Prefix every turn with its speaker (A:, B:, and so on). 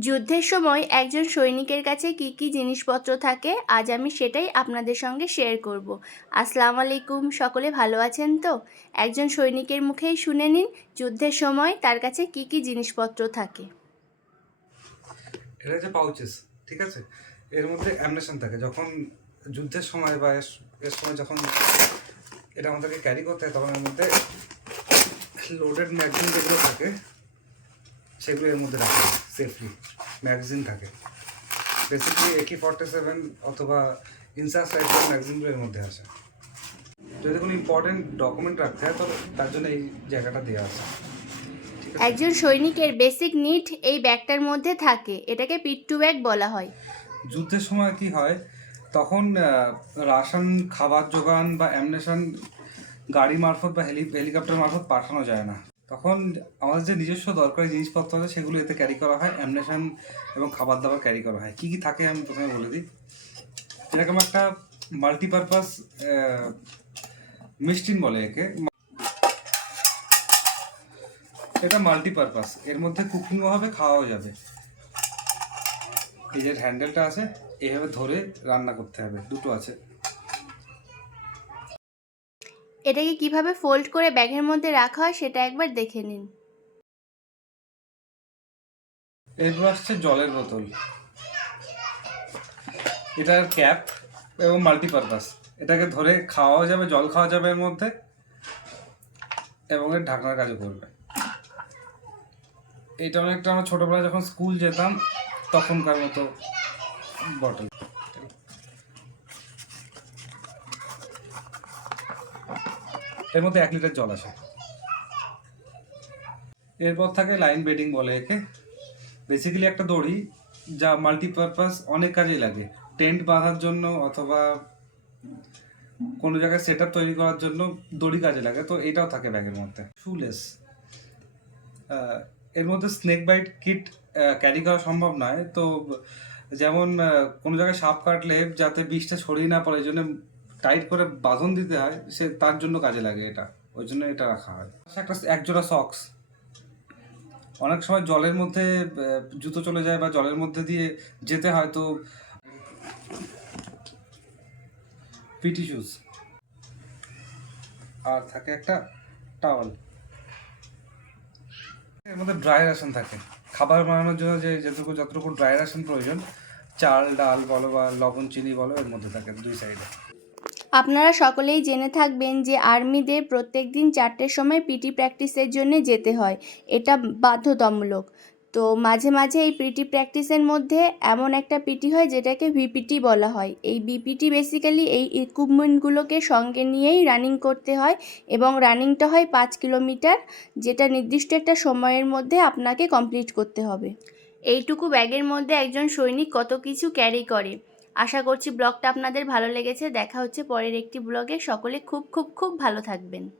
A: যুদ্ধের সময় একজন সৈনিকের কাছে কি কি জিনিসপত্র থাকে, আজ আমি সেটাই আপনাদের সঙ্গে শেয়ার করব। আসসালামু আলাইকুম, সকলে ভালো আছেন তো? একজন সৈনিকের মুখেই শুনে নিন, যুদ্ধের সময় তার কাছে কি কি জিনিসপত্র থাকে।
B: এটা হচ্ছে পাউচেস ঠিক আছে? এর মধ্যে অ্যামনেশন থাকে। যখন যুদ্ধের সময় বা এর- সময় যখন এটা আমাদেরকে ক্যারি করতে হয়, তখন এর মধ্যে লোডেড ম্যাগজিন যেগুলো থাকে, সেগুলো এর মধ্যে রাখা সেফলি ম্যাগাজিন থাকে। বেসিক্যালি একি ফর্টি সেভেন অথবা ইনসাস রাইফেল ম্যাগজিনগুলো এর মধ্যে আসে। যদি কোনো ইম্পর্টেন্ট ডকুমেন্ট রাখতে হয় তবে তার জন্য এই জায়গাটা দেওয়া আছে।
A: একজন সৈনিকের বেসিক নিড এই ব্যাগটার মধ্যে থাকে। এটাকে পিট টু ব্যাগ বলা হয়।
B: যুদ্ধের সময় কি হয় তখন রাশন খাবার জোগান বা অ্যামনেশন গাড়ি মারফত বা হেলি হেলিকপ্টার মারফত পাঠানো যায় না। তখন আমাদের যে নিজস্ব দরকারি জিনিসপত্র আছে, সেগুলো এতে ক্যারি করা হয় অ্যামনেশন এবং খাবার দাবার ক্যারি করা হয়। কী কী থাকে আমি প্রথমে বলে দিই। এরকম একটা মাল্টিপারপাস মিস্টিন বলে একে। এটা মাল্টিপারপাস এর মধ্যে কুকিংও হবে, খাওয়াও যাবে। এই যে হ্যান্ডেলটা আছে এইভাবে ধরে রান্না করতে হবে। দুটো আছে।
A: এটাকে কীভাবে ফোল্ড করে ব্যাগের মধ্যে রাখা হয় সেটা একবার দেখে নিন।
B: এরপর আসছে জলের বোতল। এটার ক্যাপ এবং মাল্টিপারপাস এটাকে ধরে খাওয়াও যাবে, জল খাওয়া যাবে এর মধ্যে এবং এর ঢাকনার কাজও করবে। এটা অনেকটা আমরা ছোটোবেলায় যখন স্কুল যেতাম, তখনকার মতো বটল এর মধ্যে এক লিটার জল আসে। এরপর থাকে লাইন বেডিং বলে একে। বেসিক্যালি একটা দড়ি যা মাল্টিপারপাস অনেক কাজেই লাগে। টেন্ট বাঁধার জন্য অথবা কোনো জায়গায় সেট তৈরি করার জন্য দড়ি কাজে লাগে, তো এটাও থাকে ব্যাগের মধ্যে। শুলেস এর মধ্যে স্নেক বাইট কিট ক্যারি করা সম্ভব নয়, তো যেমন কোনো জায়গায় সাপ কাটলে যাতে বিষটা ছড়িয়ে না পড়ে, এই জন্য টাইট করে বাঁধন দিতে হয়, সে তার জন্য কাজে লাগে এটা। ওই জন্য এটা রাখা হয়। একটা একজোড়া সক্স অনেক সময় জলের মধ্যে জুতো চলে যায় বা জলের মধ্যে দিয়ে যেতে হয় তো পিটি শুজ আর থাকে একটা টাওয়াল এর মধ্যে ড্রাই রেশন থাকে। খাবার বানানোর জন্য যে যেটুকু, যতটুকু ড্রাই রেশন প্রয়োজন, চাল, ডাল বলো বা লবণ, চিনি বলো, এর মধ্যে থাকে দুই সাইডে
A: আপনারা সকলেই জেনে থাকবেন যে আর্মিদের প্রত্যেক দিন চারটের সময় পিটি প্র্যাকটিসের জন্য যেতে হয়। এটা বাধ্যতামূলক। তো মাঝে মাঝে এই পিটি প্র্যাকটিসের মধ্যে এমন একটা পিটি হয় যেটাকে ভিপিটি বলা হয়। এই বিপিটি বেসিক্যালি এই ইকুইপমেন্টগুলোকে সঙ্গে নিয়েই রানিং করতে হয় এবং রানিংটা হয় পাঁচ কিলোমিটার, যেটা নির্দিষ্ট একটা সময়ের মধ্যে আপনাকে কমপ্লিট করতে হবে। এইটুকু ব্যাগের মধ্যে একজন সৈনিক কত কিছু ক্যারি করে। আশা করছি ব্লগটা আপনাদের ভালো লেগেছে। দেখা হচ্ছে পরের একটি ব্লগে। সকলে খুব খুব খুব ভালো থাকবেন।